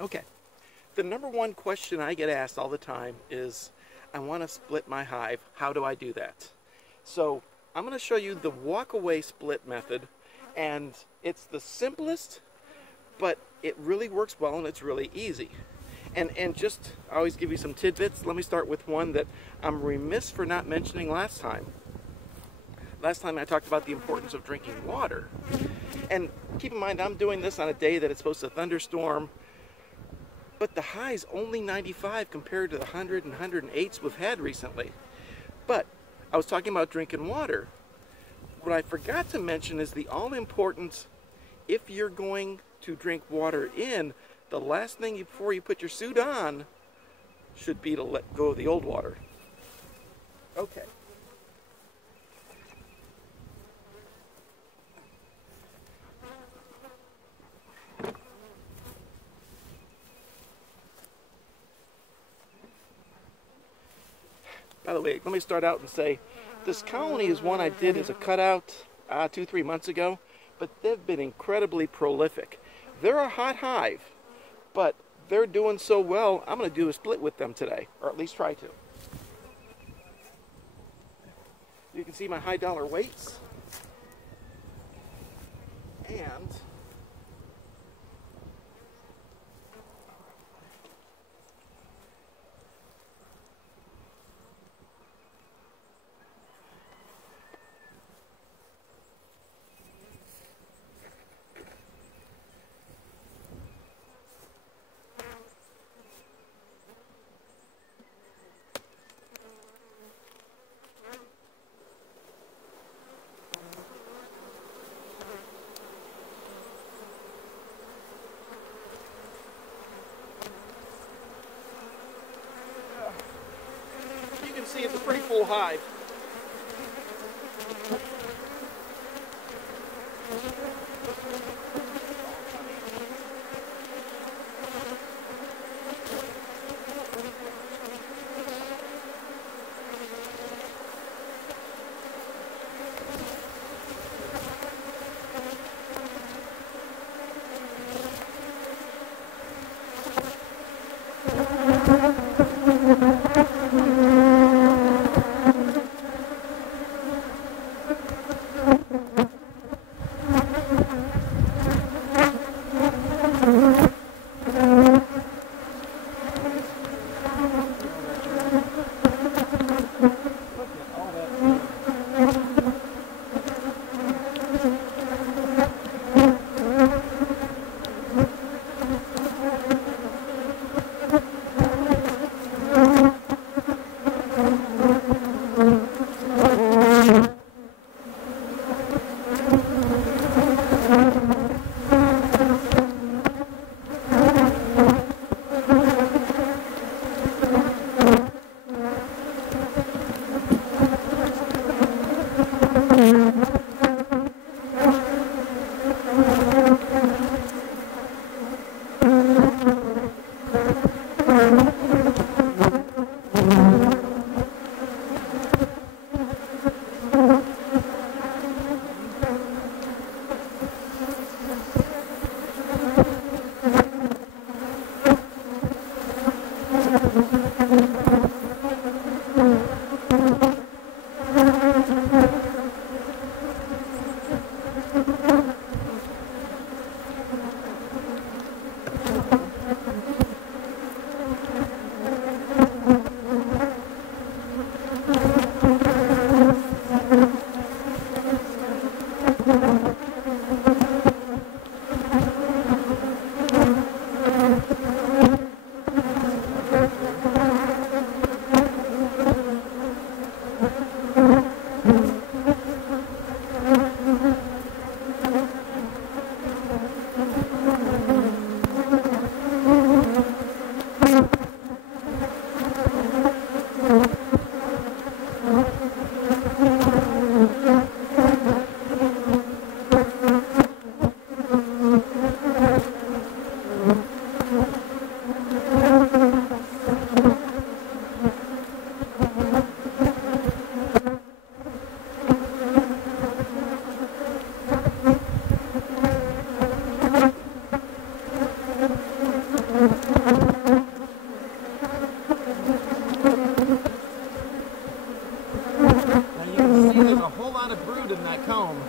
Okay, the number one question I get asked all the time is, I want to split my hive. How do I do that? So I'm going to show you the walk-away split method, and it's the simplest, but it really works well and it's really easy. And just, I always give you some tidbits. Let me start with one that I'm remiss for not mentioning last time. Last time I talked about the importance of drinking water. And keep in mind, I'm doing this on a day that it's supposed to thunderstorm, but the high's only 95 compared to the 100 and 108s we've had recently. But I was talking about drinking water. What I forgot to mention is the all-important, if you're going to drink water in, the last thing before you put your suit on should be to let go of the old water. Okay. By the way, let me start out and say, this colony is one I did as a cutout 2-3 months ago, but they've been incredibly prolific. They're a hot hive, but they're doing so well, I'm going to do a split with them today, or at least try to. You can see my high dollar weights, and see it's a pretty full hive. Now you can see there's a whole lot of brood in that comb.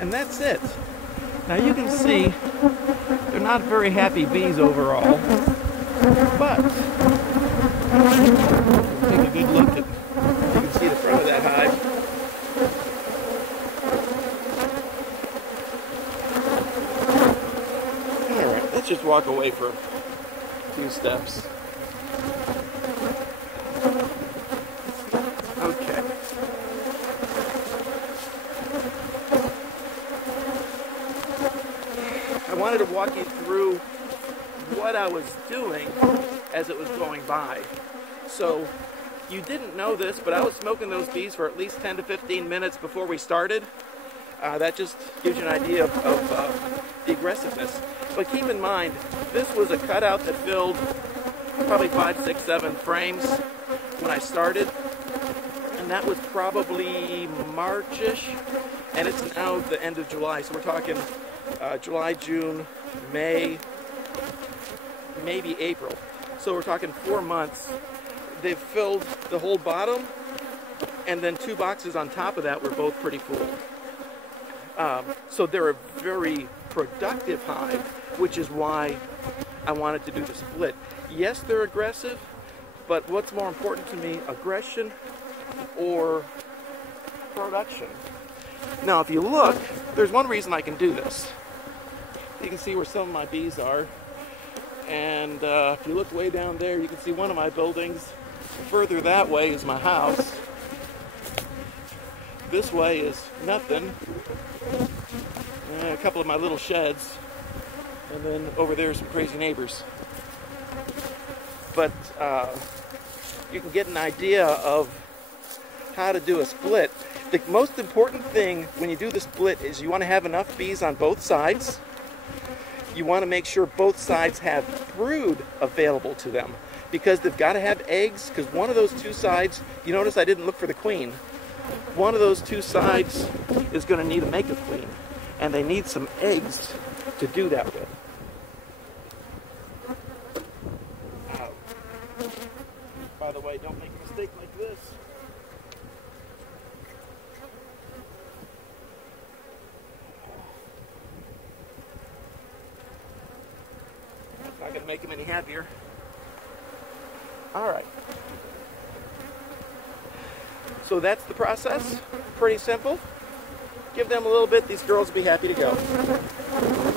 And that's it. Now you can see they're not very happy bees overall, but take a good look at, you can see the front of that hive. Alright, let's just walk away for a few steps. Okay. I wanted to walk you through what I was doing as it was going by. So you didn't know this, but I was smoking those bees for at least 10 to 15 minutes before we started. That just gives you an idea of the aggressiveness. But keep in mind, this was a cutout that filled probably 5, 6, 7 frames when I started. And that was probably March-ish. And it's now the end of July. So we're talking July, June, May, maybe April. So we're talking 4 months. They've filled the whole bottom, and then 2 boxes on top of that were both pretty full. So they're a very productive hive, which is why I wanted to do the split. Yes, they're aggressive, but what's more important to me, aggression or production? Now, if you look, there's one reason I can do this. You can see where some of my bees are. And if you look way down there, you can see one of my buildings. Further that way is my house. This way is nothing. A couple of my little sheds. And then over there are some crazy neighbors. But you can get an idea of how to do a split. The most important thing when you do the split is you want to have enough bees on both sides. You want to make sure both sides have brood available to them, because they've got to have eggs, because one of those two sides, you notice I didn't look for the queen. One of those two sides is going to need to make a queen, and they need some eggs to do that with. By the way, don't make a mistake like this. That's not going to make him any happier. All right. So that's the process. Pretty simple. Give them a little bit, these girls will be happy to go.